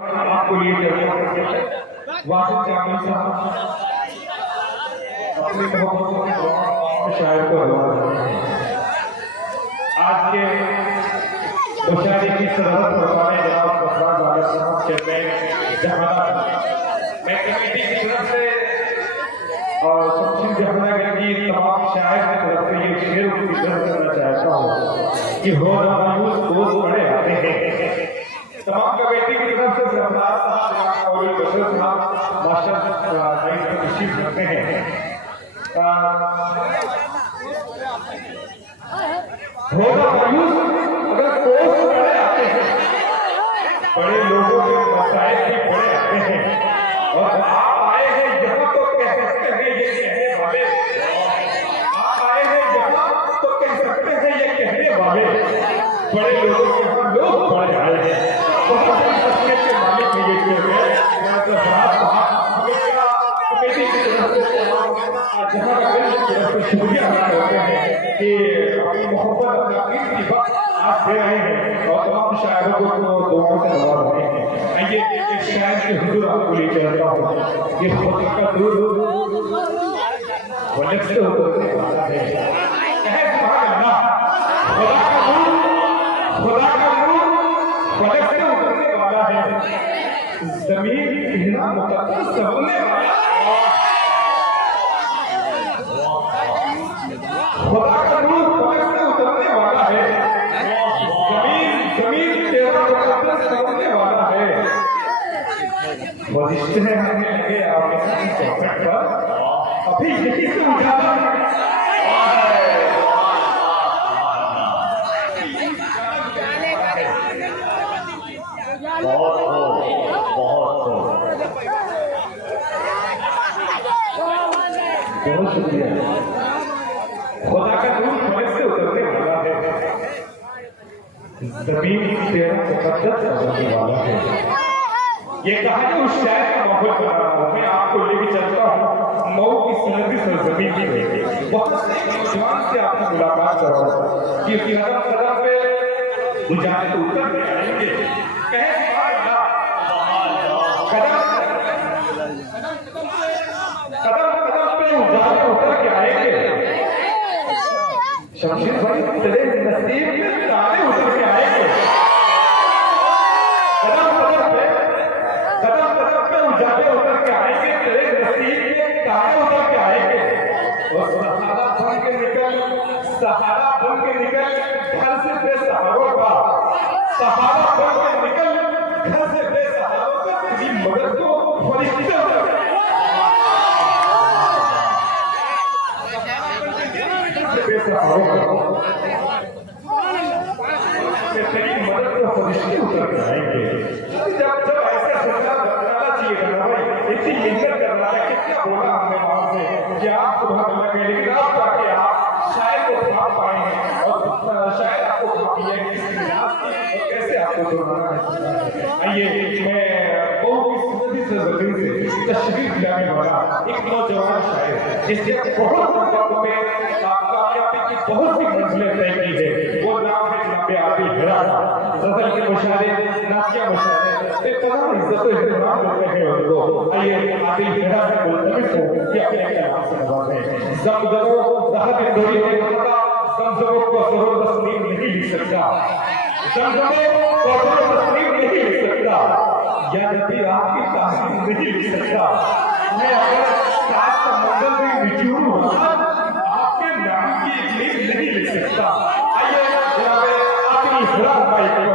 आपको ये वासिफ जाकिर साहब अपने शायर को आज के मुशायरे की सरहद फरमाने जनाब गफरान वाला साहब चेयरमैन जहानाबाद मैं कमेटी की तरफ से और शमशीर जहानागर की तमाम शायर की तरफ से ये शेर की दर्ज करना चाहता हूँ कि हो मायूस दोस्त बड़े आते हैं। तमाम कमेटी की तरफ से सरदार साहब और बशर साहब मास्टर नाइट में तशरीफ रखते हैं। होगा मायूस अगर दोस्त बड़े आते हैं, बड़े लोगों के मसाइल भी बड़े आते हैं और आप आए हैं यहाँ तो कह सकते हैं ये कहने वाले, आप आए हैं यहाँ तो कह सकते हैं ये कहने वाले, बड़े लोगों के हम लोग बड़े आए हैं। बहुत बड़ी शख्सियत के मालिक हैं ये कमेटी की तरफ से जहाँ शुक्रिया अदा करते हैं कि अपनी मोहब्बत की वक्त आप दे रहे हैं और तमाम शायरों को दुआओं से नवाज रहे हैं। आइए एक शायर के हुजूर आपको ले चलता हूँ। ये खुदा का दूर वजह से होते वाला है, कहे सुभान अल्लाह। खुदा का नूर वजह से उतरने वाला है, जमीन कहना मुकद्दस सबने वाला। खुदा का नूर वजह से उतरने वाला है, जमीन तेरा मुकद्दस सबने वाला है। वरिष्ठ है हमें लगे आपके चौखट पर अभी यही से उजाला बहुत शुक्रिया। खुदा का नूर फर्ज से उतरने वाला है, जमीन तेरा मुकद्दस सबने वाला है। ये कहानी उस शायर का माहौल बना रहा हूँ। मैं आपको लेके चलता हूँ मऊ की सुनहरी सरजमीन की बहुत से नौजवान से आपकी मुलाकात कराऊंगा कि कदम कदम पे गुजारे तो उतर के आएंगे, कहे सुभान अल्लाह। कदम कदम पे गुजारे उतर के आएंगे। शमशीर भाई तेरे नसीब में तारे उतर के आएंगे। कदम कदम पे उजाले उतर के आएंगे, तेरे नसीब में तारे उतर के आएंगे। और सहारा बन के निकल घर से बेसहारों का, सहारा बन के निकल घर से बेसहारों का, तेरी मदद को फरिश्ते बेसहारों का तेरी मदद को फरिश्ते उतर के आएंगे। जब ऐसा सोचना बताना चाहिए ना भाई, इतनी मिन्नत करना है, कितना बोला हमने वहां से कि आप सुबह अल्लाह के, लेकिन आप जाके आप शायद को खा पाए हैं और शायद आपको खाती है कैसे आपको दोहराना है। आइए मैं बहुत ही सुंदर से तशरीफ लाने वाला एक नौजवान शायर जिसने बहुत वक्त में कामयाबी की बहुत सी मंजिलें तय की है, वो नाम है जनाब आदिल हिरा। गजल के मुशायरे, नातिया मुशायरे तमाम इज्जत और एहतराम करते हैं उनको। आइए आदिल हिरा से मुल्तमिस हूं कि अपने कलाम से नवाजें। ज़मज़मो रहत इंदौरी ने कहा, ज़मज़मो को असर तस्लीम नहीं लिख सकता, ज़मज़मो को असर तस्लीम नहीं लिख सकता, या नबी आपकी तारीफ नहीं लिख सकता। मैं अगर सात समंदर में निचूर आपके नाम की इतनी नहीं लिख सकता। आइए जनाब आदिल हिरा भाई को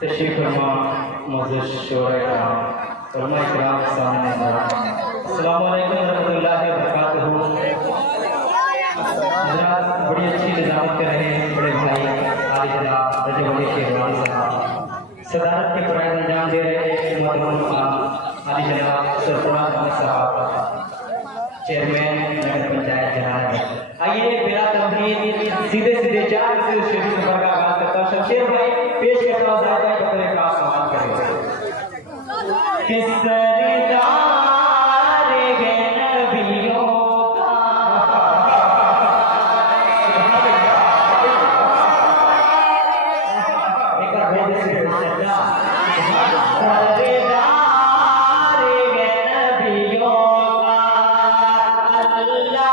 तशरीफ फरमा मुअज़्ज़िज़ शोरा-ए-किराम, उलमा-ए-किराम सामने अस्सलाम वालेकुम रहमतुल्लाहि व बरकातहू। हज़रात बड़ी अच्छी निज़ामत कर रहे हैं बड़े भाई आली जनाब रजब अली शेरवान साहब, सदारत के फ़राइज़ अंजाम दे रहे हैं मोहतरम आली जनाब सरफराज साहब, चेयरमैन नगर पंचायत जहानाबाद। आइए बिना तमहीद सीधे चार से शेर का आगाज़ करता शमशेर भाई पेश करता हूँ ज़ायदा बतरे का सवाल करेंगे किस सरदार है नबियों का एक बार भेज दे सरदार है नबियों का अल्लाह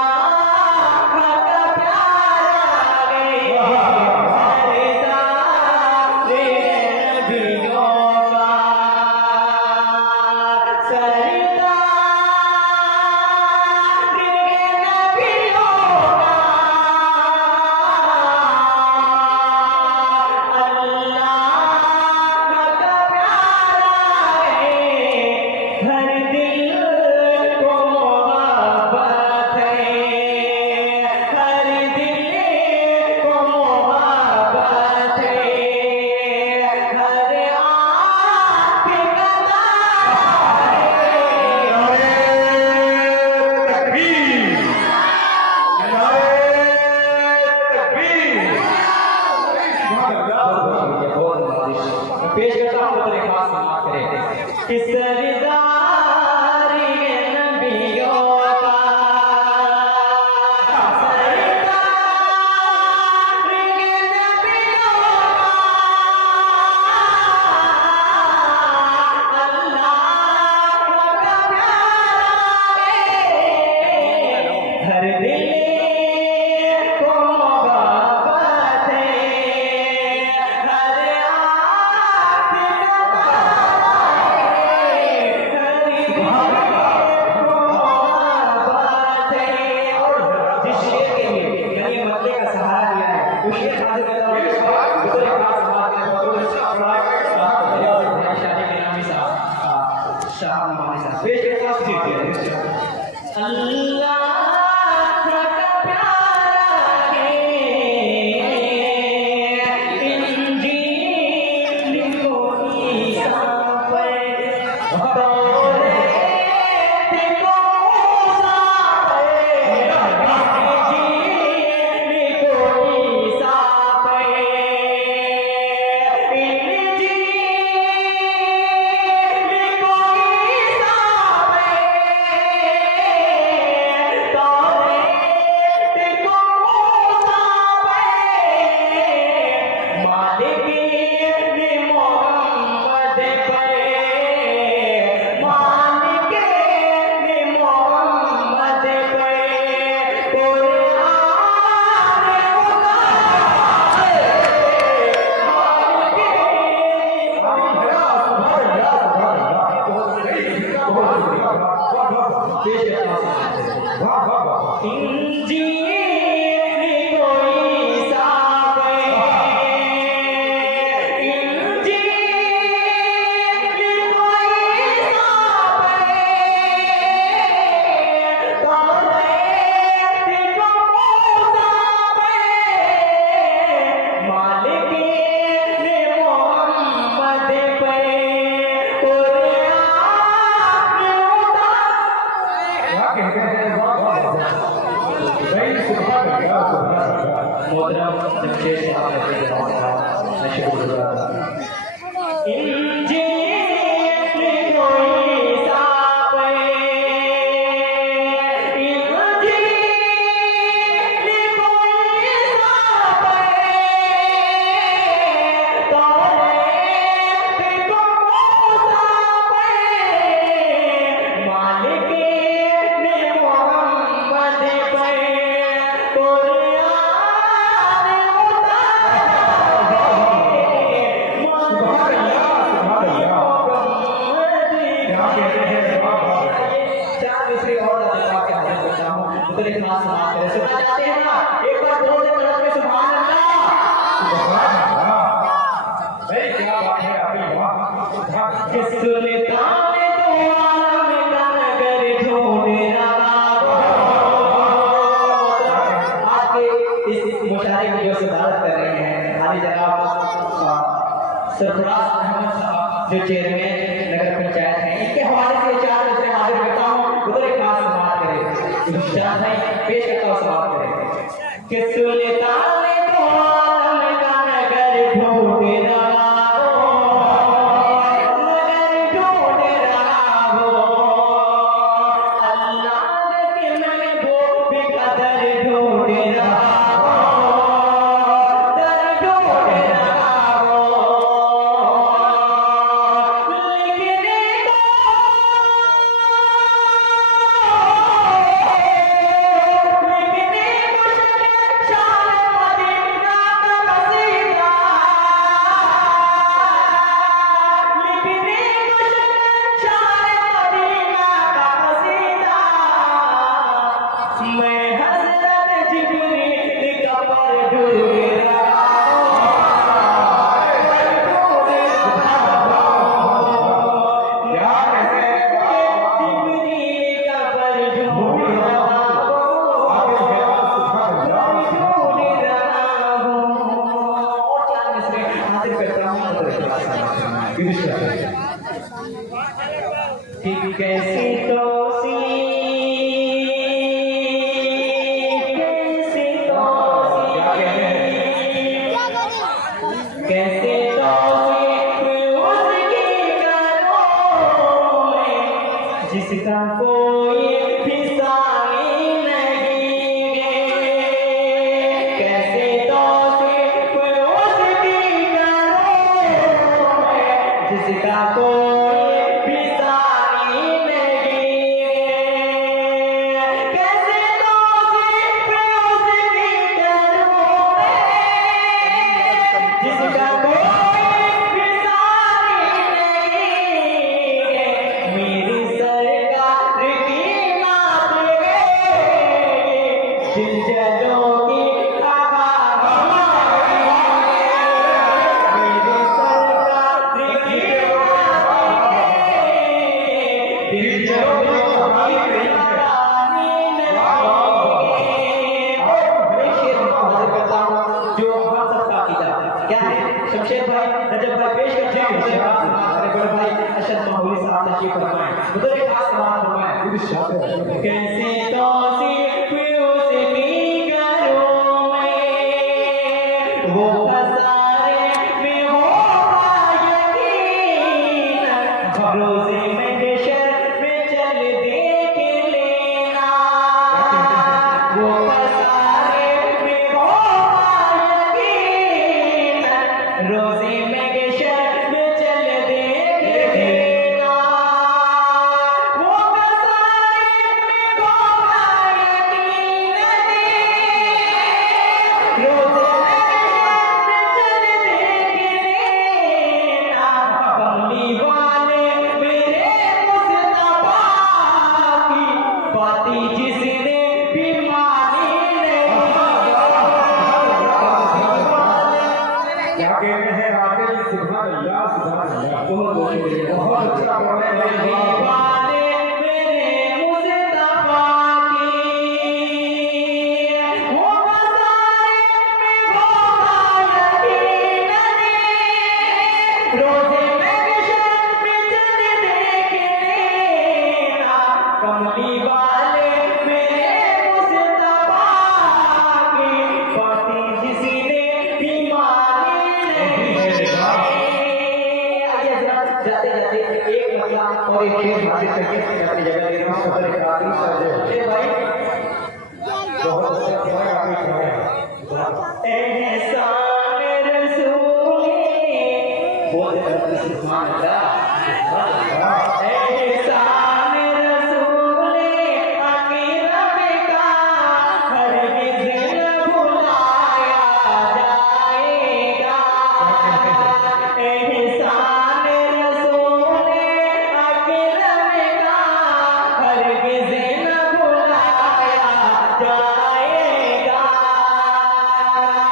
पेश करता हूँ बतरे खास समाप्त करें किस सरदार है नबियों का सरदार है नबियों का अल्लाह का प्यारा हर दिल को मोहब्बत है सरफराज अहमद साहब जो चेयरमैन नगर पंचायत हैं, इनके हवाले से चार दूसरे हाजिर करता हूँ, उधर एक खास समाप्त करें इरशाद है पेश करता हूँ समाप्त करें कि सुल्तान तो आलम का नगर ठीक कैसे तो सी कैसे तो कैसे तो उसकी करो में जिसका कोई फिसानी नहीं है कैसे तो उसकी करो में जिसका कोई फिसानी नहीं है कैसे तो उसकी करो में जिसका शमशेर भाई रजब भाई पेश करते हैं हमारे बड़े भाई अशद माहौली साहब तशरीफ फरमाएं उधर एक खास सवाल फरमाएं कैसे तो उसकी करो मैं वो खसारे में होगा यकीन भरोसे में देशर में चल देख लेना वो खसारे में होगा यकीन रोजे में शहर में चल देख लेना वो खसारे में होगा यकीन रोजे में चल देख लेना कमली वाले मेरे मुस्तफा की बाती जिसने भी मानी क्या कहते हैं आगे सुभान अल्लाह बहुत अच्छा पढ़ रहे हैं वाले मेरे मुस्तफा की वो खसारे में होगा यकीन रोजे में शहर में चल देख लेना कमली वाले मेरे मुस्तफा की बाती जिसने भी मानी जाते जाते एक मसला और एक शेर हासिल करके अपनी जगह ले रहा हूँ सफर एक आखिरी शब्द है भाई बहुत अच्छा पढ़ा आपने पढ़ा एहसान रसूले बोल सुभान अल्लाह एहसान रसूले अकीरम का हरगिज़ न भुलाया जाएगा एहसान रसूले अकीरम का हरगिज़ न भुलाया जाएगा एहसान रसूले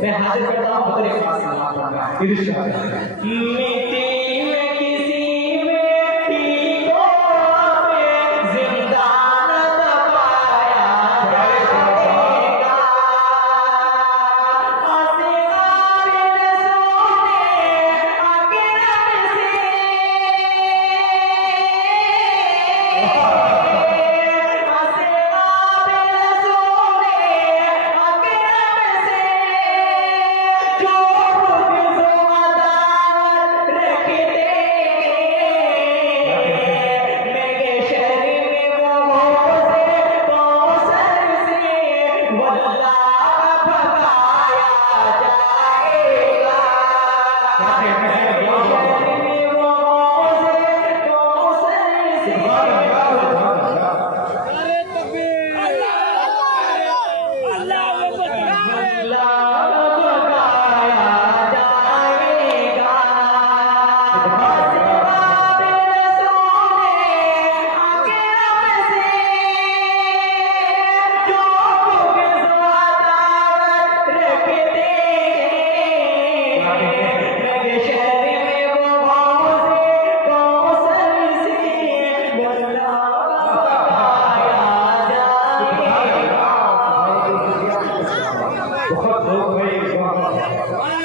मैं हाजिर करता हूँ पुत्र एक खास सलाम पढ़ना मिट्टी में किसी बेटी को जिंदा न दबाया जाएगा आसियार रसूले अकरम से आसियार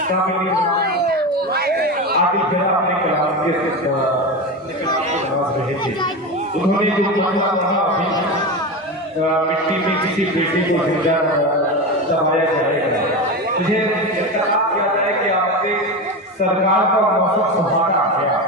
काबिल आदिल फिर अपने कलाम के रहे थे। उन्होंने जो मामला कहा अभी मिट्टी में किसी बेटे को जिंदा दबाया जाएगा, मुझे किया जाए कि आपके सरकार का मौसम सुहाना आ गया।